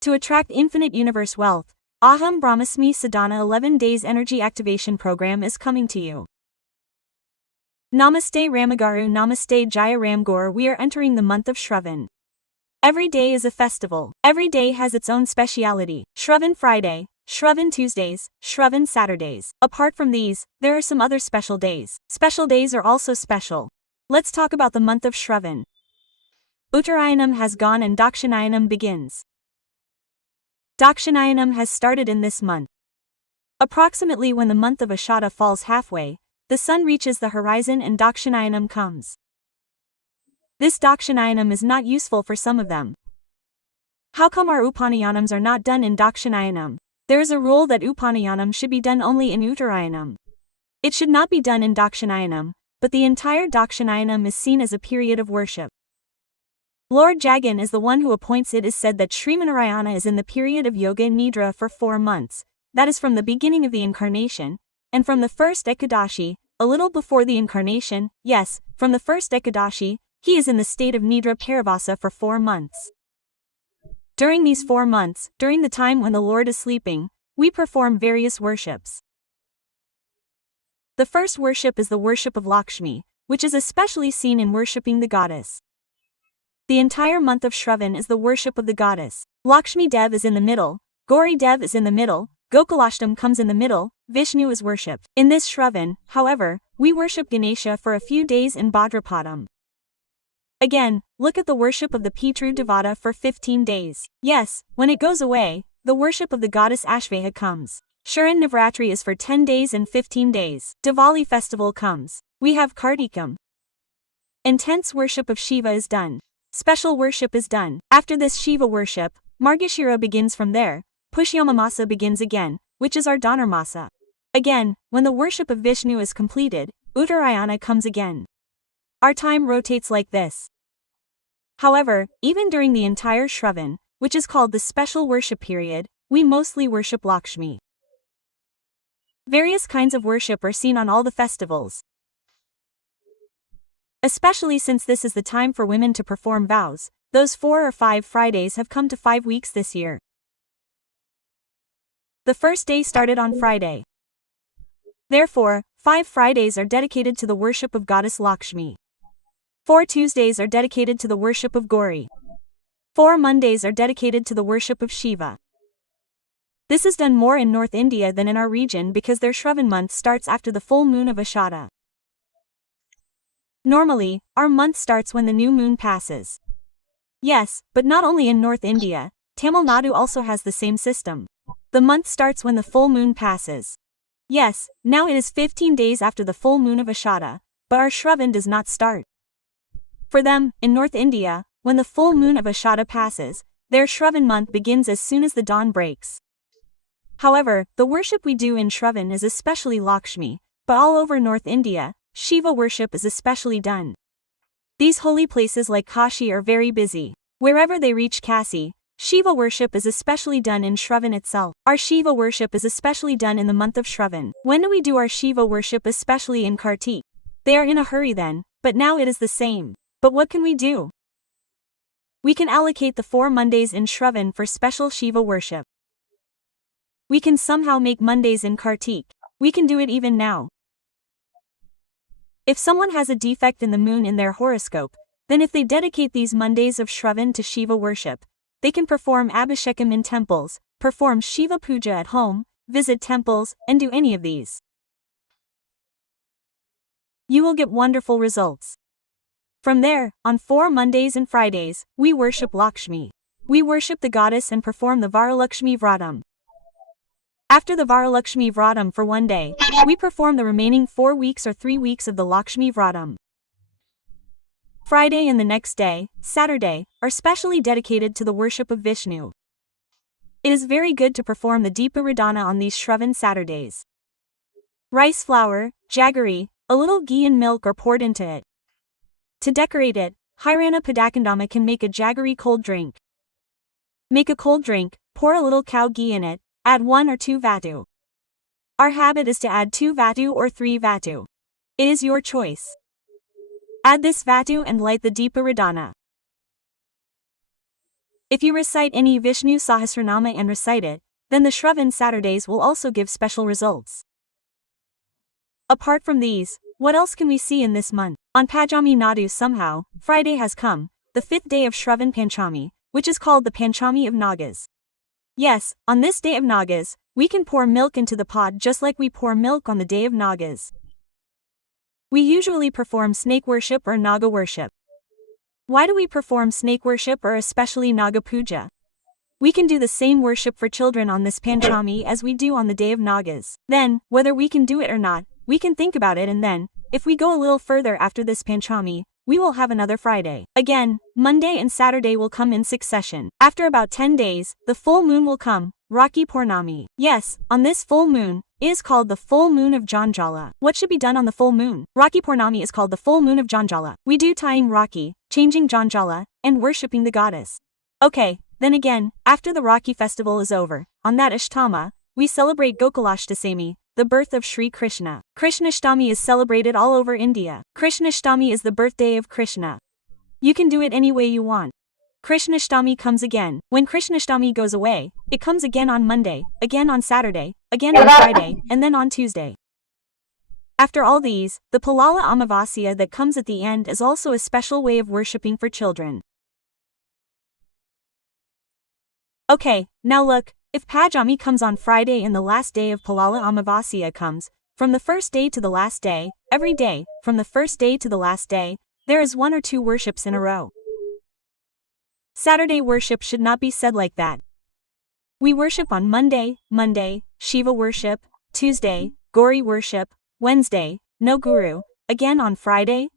To attract infinite universe wealth, Aham Brahmasmi Sadhana 11 Days Energy Activation Program is coming to you. Namaste Ramagaru, Namaste Jaya Ramgaur. We are entering the month of Shravan. Every day is a festival. Every day has its own speciality. Shravan Friday, Shravan Tuesdays, Shravan Saturdays. Apart from these, there are some other special days. Special days are also special. Let's talk about the month of Shravan. Uttarayanam has gone and Dakshinayanam begins. Dakshinayanam has started in this month. Approximately when the month of Ashada falls halfway, the sun reaches the horizon and Dakshinayanam comes. This Dakshinayanam is not useful for some of them. How come our Upanayanams are not done in Dakshinayanam? There is a rule that Upanayanam should be done only in Uttarayanam. It should not be done in Dakshinayanam, but the entire Dakshinayanam is seen as a period of worship. Lord Jagan is the one who appoints. It is said that Srimanarayana is in the period of Yoga Nidra for 4 months, that is from the beginning of the incarnation, and from the first Ekadashi, a little before the incarnation, yes, from the first Ekadashi, he is in the state of Nidra Paravasa for 4 months. During these 4 months, during the time when the Lord is sleeping, we perform various worships. The first worship is the worship of Lakshmi, which is especially seen in worshipping the goddess. The entire month of Shravan is the worship of the goddess. Lakshmi Dev is in the middle, Gauri Dev is in the middle, Gokulashtam comes in the middle, Vishnu is worshipped. In this Shravan, however, we worship Ganesha for a few days in Bhadrapadam. Again, look at the worship of the Pitru Devata for 15 days. Yes, when it goes away, the worship of the goddess Ashveha comes. Sharan Navratri is for 10 days and 15 days. Diwali festival comes. We have Kartikam. Intense worship of Shiva is done. Special worship is done. After this Shiva worship, Margashira begins from there, Pushyama Masa begins again, which is our Dhanurmasa. Again, when the worship of Vishnu is completed, Uttarayana comes again. Our time rotates like this. However, even during the entire Shravan, which is called the special worship period, we mostly worship Lakshmi. Various kinds of worship are seen on all the festivals. Especially since this is the time for women to perform vows, those 4 or 5 Fridays have come to 5 weeks this year. The first day started on Friday. Therefore, 5 Fridays are dedicated to the worship of goddess Lakshmi. 4 Tuesdays are dedicated to the worship of Gauri. 4 Mondays are dedicated to the worship of Shiva. This is done more in North India than in our region because their Shravan month starts after the full moon of Ashada. Normally, our month starts when the new moon passes. Yes, but not only in North India, Tamil Nadu also has the same system. The month starts when the full moon passes. Yes, now it is 15 days after the full moon of Ashada, but our Shravan does not start. For them, in North India, when the full moon of Ashada passes, their Shravan month begins as soon as the dawn breaks. However, the worship we do in Shravan is especially Lakshmi, but all over North India, Shiva worship is especially done. These holy places like Kashi are very busy. Wherever they reach Kasi, Shiva worship is especially done in Shravan itself. Our Shiva worship is especially done in the month of Shravan. When do we do our Shiva worship, especially in Kartik? They are in a hurry then, but now it is the same. But what can we do? We can allocate the 4 Mondays in Shravan for special Shiva worship. We can somehow make Mondays in Kartik. We can do it even now. If someone has a defect in the moon in their horoscope, then if they dedicate these Mondays of Shravan to Shiva worship, they can perform Abhishekam in temples, perform Shiva Puja at home, visit temples, and do any of these. You will get wonderful results. From there, on 4 Mondays and Fridays, we worship Lakshmi. We worship the goddess and perform the Varalakshmi Vratam. After the Varalakshmi Vratam for 1 day, we perform the remaining 4 weeks or 3 weeks of the Lakshmi Vratam. Friday and the next day, Saturday, are specially dedicated to the worship of Vishnu. It is very good to perform the Deeparadhana on these Shravan Saturdays. Rice flour, jaggery, a little ghee and milk are poured into it. To decorate it, Hirana Padakandama can make a jaggery cold drink. Make a cold drink, pour a little cow ghee in it, add 1 or 2 vatu. Our habit is to add 2 vatu or 3 vatu. It is your choice. Add this vatu and light the Deeparadhana. If you recite any Vishnu Sahasranama and recite it, then the Shravan Saturdays will also give special results. Apart from these, what else can we see in this month? On Pajami Nadu somehow, Friday has come, the 5th day of Shravan Panchami, which is called the Panchami of Nagas. Yes, on this day of Nagas, we can pour milk into the pot just like we pour milk on the day of Nagas. We usually perform snake worship or Naga worship. Why do we perform snake worship or especially Naga Puja? We can do the same worship for children on this Panchami as we do on the day of Nagas. Then, whether we can do it or not, we can think about it, and then, if we go a little further after this Panchami, we will have another Friday. Again, Monday and Saturday will come in succession. After about 10 days, the full moon will come, Rakhi Purnami. Yes, on this full moon, it is called the full moon of Janjala. What should be done on the full moon? Rakhi Purnami is called the full moon of Janjala. We do tying Rakhi, changing Janjala, and worshipping the goddess. Okay, then again, after the Rakhi festival is over, on that Ashtama, we celebrate Gokulashtami, the birth of Sri Krishna. Krishnashtami is celebrated all over India. Krishnashtami is the birthday of Krishna. You can do it any way you want. Krishnashtami comes again. When Krishnashtami goes away, it comes again on Monday, again on Saturday, again on Friday, and then on Tuesday. After all these, the Palala Amavasya that comes at the end is also a special way of worshipping for children. Okay, now look, if Pajami comes on Friday and the last day of Palala Amavasya comes, from the first day to the last day, every day, from the first day to the last day, there is 1 or 2 worships in a row. Saturday worship should not be said like that. We worship on Monday, Shiva worship, Tuesday, Gauri worship, Wednesday, no Guru, again on Friday,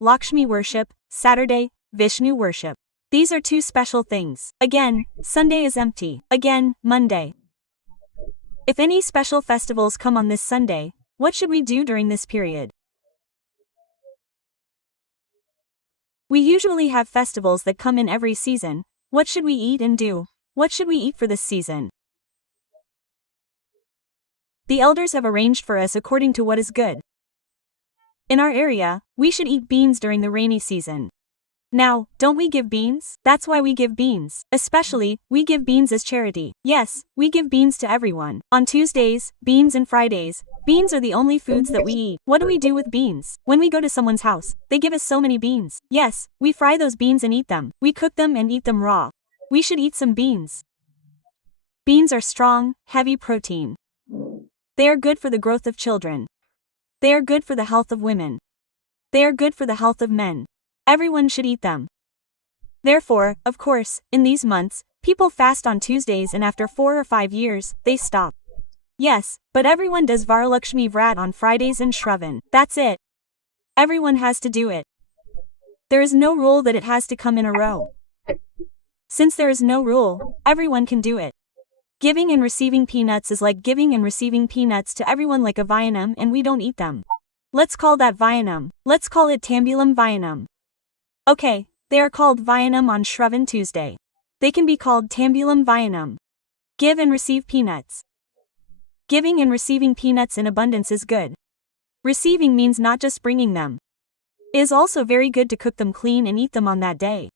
Lakshmi worship, Saturday, Vishnu worship. These are 2 special things. Again, Sunday is empty. Again, Monday. If any special festivals come on this Sunday, what should we do during this period? We usually have festivals that come in every season. What should we eat and do? What should we eat for this season? The elders have arranged for us according to what is good. In our area, we should eat beans during the rainy season. Now, don't we give beans? That's why we give beans. Especially, we give beans as charity. Yes, we give beans to everyone. On Tuesdays, beans, and Fridays, beans are the only foods that we eat. What do we do with beans? When we go to someone's house, they give us so many beans. Yes, we fry those beans and eat them. We cook them and eat them raw. We should eat some beans. Beans are strong, heavy protein. They are good for the growth of children. They are good for the health of women. They are good for the health of men. Everyone should eat them. Therefore, of course, in these months, people fast on Tuesdays and after 4 or 5 years, they stop. Yes, but everyone does Varalakshmi Vrat on Fridays and Shravan. That's it. Everyone has to do it. There is no rule that it has to come in a row. Since there is no rule, everyone can do it. Giving and receiving peanuts is like giving and receiving peanuts to everyone like a Vayanam, and we don't eat them. Let's call that Vayanam. Let's call it Tambulam Vayanam. Okay, they are called Vayanam on Shravan Tuesday. They can be called Tambulam Vayanam. Give and receive peanuts. Giving and receiving peanuts in abundance is good. Receiving means not just bringing them. It is also very good to cook them clean and eat them on that day.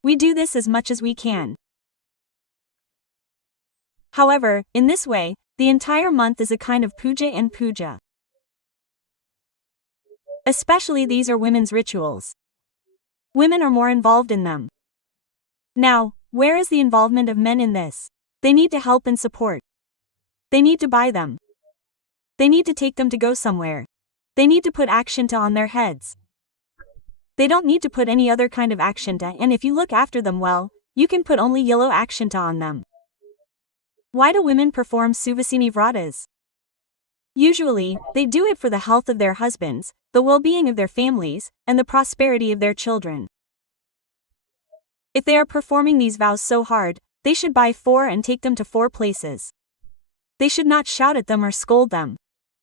We do this as much as we can. However, in this way, the entire month is a kind of puja and puja. Especially these are women's rituals. Women are more involved in them. Now, where is the involvement of men in this? They need to help and support. They need to buy them. They need to take them to go somewhere. They need to put akshanta on their heads. They don't need to put any other kind of akshanta, and if you look after them well, you can put only yellow akshanta on them. Why do women perform Suvasini Vratas? Usually, they do it for the health of their husbands, the well-being of their families, and the prosperity of their children. If they are performing these vows so hard, they should buy 4 and take them to 4 places. They should not shout at them or scold them.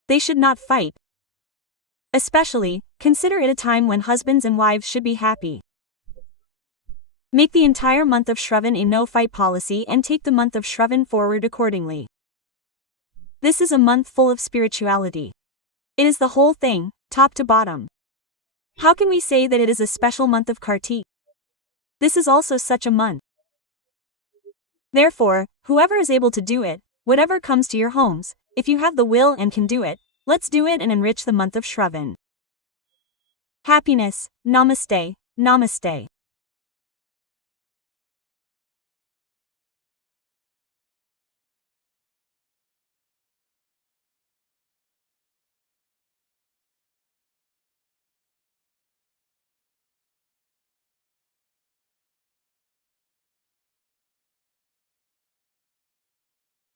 They should not fight. Especially, consider it a time when husbands and wives should be happy. Make the entire month of Shravan a no-fight policy and take the month of Shravan forward accordingly. This is a month full of spirituality. It is the whole thing, top to bottom. How can we say that it is a special month of Kartik? This is also such a month. Therefore, whoever is able to do it, whatever comes to your homes, if you have the will and can do it, let's do it and enrich the month of Shravan. Happiness. Namaste. Namaste.